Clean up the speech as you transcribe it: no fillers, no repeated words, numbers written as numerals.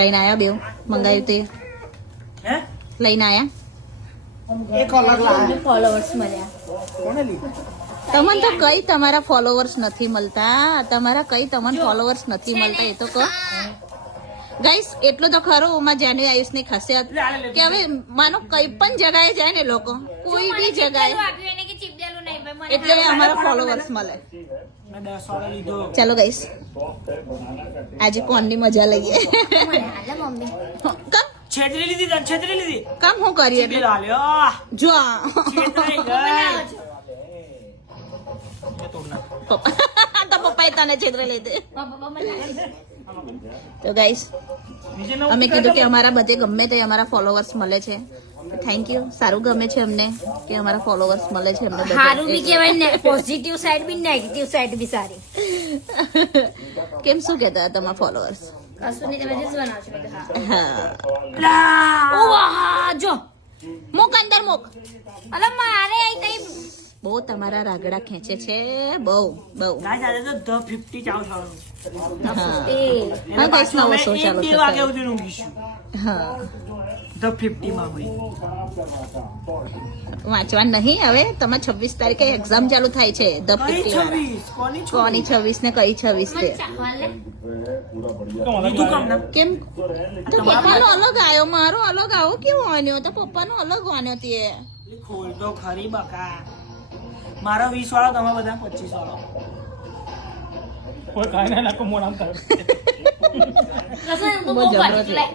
લઈને આયા બેવ મંગાવ્યું તે હે લઈને આયા એક અલગ લાગે ફોલોઅર્સ મળ્યા. કોને લીધું તમને તો કઈ તમારા ફોલોવર્સ નથી મળતા તમારા કઈ તમને ફોલોવર્સ નથી મળતા એ તો કહો ગાઈસ એટલું તો ખરું માં જાનવી આયુષની ખાસિયત કે હવે માનો કઈ પણ જગાએ જાય ને લોકો કોઈ બી જગાએ આપ્યું એને કે ચીપડેલું નહીં ભાઈ મને એટલે અમારા ફોલોવર્સ મળે મેં 10 વાળો લીધો ચાલો ગાઈસ આજે કોણની મજા લઈએ મને હાલે મમ્મી. કમ છેતરી લીધી તને છેતરી લીધી કમ હું કરીએ બે લાલ્યો જો છેતરાઈ ગઈ એ તોડ નાખ પપ્પા તો પપ્પાએ તને છેતરે લીધે પપ્પા મને હાલે. તો ગાઈસ નીચે નો અમે કીધું કે અમારા બધે ગમે તે અમારા ફોલોવર્સ મળે છે થેન્ક યુ સારું ગમે છે અમને કે અમારા ફોલોવર્સ મળે છે અમને સારું બી બધા કહેવાય ને પોઝિટિવ સાઈડ બી નેગેટિવ સાઈડ બી સારી. કેમ શું કહેતા તમારા ફોલોવર્સ કશું નહીં તમે જ્યુસ બનાવશો બધું. હા લા વાહ જો મૂક અંદર મૂક અલા મારે આઈ તઈ બહુ તમારા રાગડા ખેંચે છે બહુ બહુ ગાઈસ આજે તો ધ 50 ચાલુ થવાનું હા એ હા ગાઈસ નવો શો ચાલુ 2 વાગે થશે સુધી ઊંઘીશું હા ધ 50 માં હોય વાંચવા નહીં હવે તમારે 26 તારીખે એક્ઝામ ચાલુ થાય છે ધ કઈ 50 વાળા 26 કોની 26 ને કઈ 26 તે ચાખવાલે લીધું કામ ના કેમ તો પપ્પાનો અલગ આવ્યો મારો અલગ આવો કેવો આન્યો તો પપ્પાનો અલગ આન્યો તે ખોલ તો ખરી બકા મારો 20 વાળો તમે બધા 25 વાળો કોઈ કાંઈ ના નાખો મોઢામાં તારે. કશું તો બહુ બહુ જબરો પાછી છે. લાય.